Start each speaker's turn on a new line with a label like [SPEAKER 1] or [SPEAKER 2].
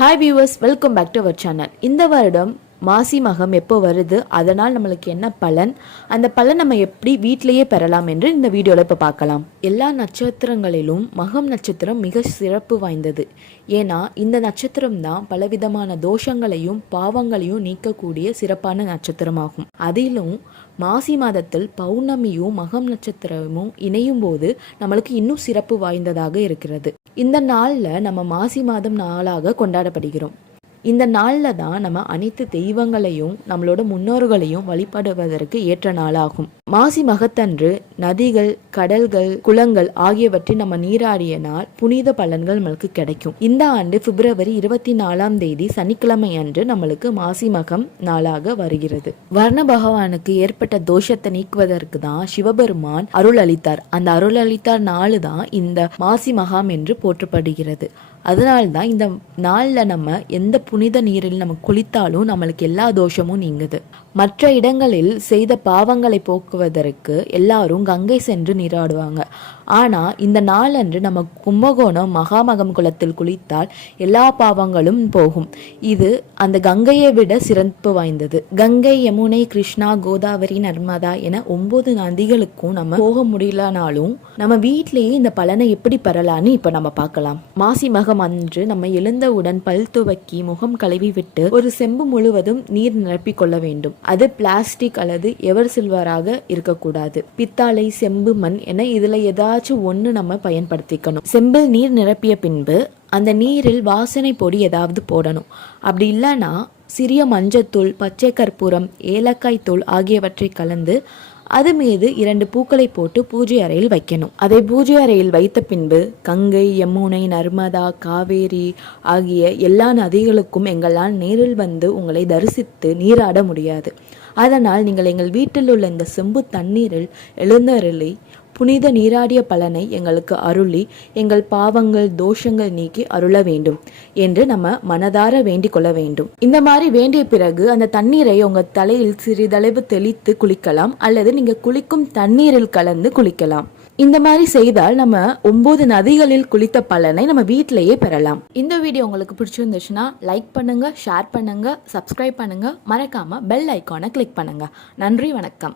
[SPEAKER 1] Hi viewers welcome back to our channel இந்த வருடம் மாசி மகம் எப்போ வருது அதனால் நம்மளுக்கு என்ன பலன் அந்த பலன் நம்ம எப்படி வீட்டிலேயே பெறலாம் என்று இந்த வீடியோவில் இப்போ பார்க்கலாம். எல்லா நட்சத்திரங்களிலும் மகம் நட்சத்திரம் மிக சிறப்பு வாய்ந்தது. ஏன்னா இந்த நட்சத்திரம் தான் பலவிதமான தோஷங்களையும் பாவங்களையும் நீக்கக்கூடிய சிறப்பான நட்சத்திரமாகும். அதிலும் மாசி மாதத்தில் பௌர்ணமியும் மகம் நட்சத்திரமும் இணையும் போது நம்மளுக்கு இன்னும் சிறப்பு வாய்ந்ததாக இருக்கிறது. இந்த நாளில் நம்ம மாசி மாதம் நாளாக கொண்டாடப்படுகிறோம். இந்த நாளில் தான் நம்ம அனைத்து தெய்வங்களையும் நம்மளோட முன்னோர்களையும் வழிபடுவதற்கு ஏற்ற நாளாகும். மாசி மகத்தன்று நதிகள் கடல்கள் குளங்கள் ஆகியவற்றை நம்ம நீராடிய நாள் புனித பலன்கள் நம்மளுக்கு கிடைக்கும். இந்த ஆண்டு பிப்ரவரி இருபத்தி நாலாம் தேதி சனிக்கிழமை அன்று நம்மளுக்கு மாசி மகம் நாளாக வருகிறது. வர்ண பகவானுக்கு ஏற்பட்ட தோஷத்தை நீக்குவதற்கு தான் சிவபெருமான் அருள் அளித்தார் அந்த அருள் அளித்தார் நாள் தான் இந்த மாசி மகாம் என்று போற்றப்படுகிறது. அதனால்தான் இந்த நாளில் நம்ம எந்த புனித நீரில் நம்ம குளித்தாலும் நம்மளுக்கு எல்லா தோஷமும் நீங்குது. மற்ற இடங்களில் செய்த பாவங்களை போக்குவதற்கு எல்லாரும் கங்கை சென்று நீராடுவாங்க. ஆனால் இந்த நாளன்று நம்ம கும்பகோணம் மகாமகம் குளத்தில் குளித்தால் எல்லா பாவங்களும் போகும். இது அந்த கங்கையை விட சிறப்பு வாய்ந்தது. கங்கை யமுனை கிருஷ்ணா கோதாவரி நர்மதா என ஒன்பது நதிகளுக்கும் நம்ம போக முடியலனாலும் நம்ம வீட்டிலேயே இந்த பலனை எப்படி பெறலான்னு இப்போ நம்ம பார்க்கலாம். மாசி மகம் அன்று நம்ம எழுந்தவுடன் பல் துவக்கி முகம் கழுவி விட்டு ஒரு செம்பு முழுவதும் நீர் நிரப்பிக் கொள்ள வேண்டும். அது பிளாஸ்டிக் அல்லது எவர் சில்வராக இருக்கக்கூடாது. பித்தாளை செம்பு மண் என இதுல ஏதாச்சும் ஒன்று நம்ம பயன்படுத்திக்கணும். செம்பில் நீர் நிரப்பிய பின்பு அந்த நீரில் வாசனை பொடி ஏதாவது போடணும். அப்படி இல்லைன்னா சிறிய மஞ்சத்தூள் பச்சை கற்பூரம் ஏலக்காய் தூள் ஆகியவற்றை கலந்து அது மீது இரண்டு பூக்களை போட்டு பூஜை அறையில் வைக்கணும். அதை பூஜை அறையில் வைத்த பின்பு கங்கை யமுனை நர்மதா காவேரி ஆகிய எல்லா நதிகளுக்கும் எங்களால் நேரில் வந்து உங்களை தரிசித்து நீராட முடியாது. அதனால் நீங்கள் எங்கள் வீட்டில் உள்ள இந்த செம்பு தண்ணீரில் எழுந்தருளி புனித நீராடிய பலனை எங்களுக்கு அருளி எங்கள் பாவங்கள் தோஷங்கள் நீக்கி அருள வேண்டும் என்று நம்ம மனதார வேண்டிக் கொள்ள வேண்டும். இந்த மாதிரி வேண்டிய பிறகு அந்த தண்ணீரை உங்க தலையில் சிறிதளவு தெளித்து குளிக்கலாம் அல்லது நீங்க குளிக்கும் தண்ணீரில் கலந்து குளிக்கலாம். இந்த மாதிரி செய்தால் நம்ம ஒன்பது நதிகளில் குளித்த பலனை நம்ம வீட்டிலேயே பெறலாம். இந்த வீடியோ உங்களுக்கு பிடிச்சிருந்துச்சுன்னா லைக் பண்ணுங்க ஷேர் பண்ணுங்க சப்ஸ்கிரைப் பண்ணுங்க மறக்காம பெல் ஐக்கானை கிளிக் பண்ணுங்க. நன்றி வணக்கம்.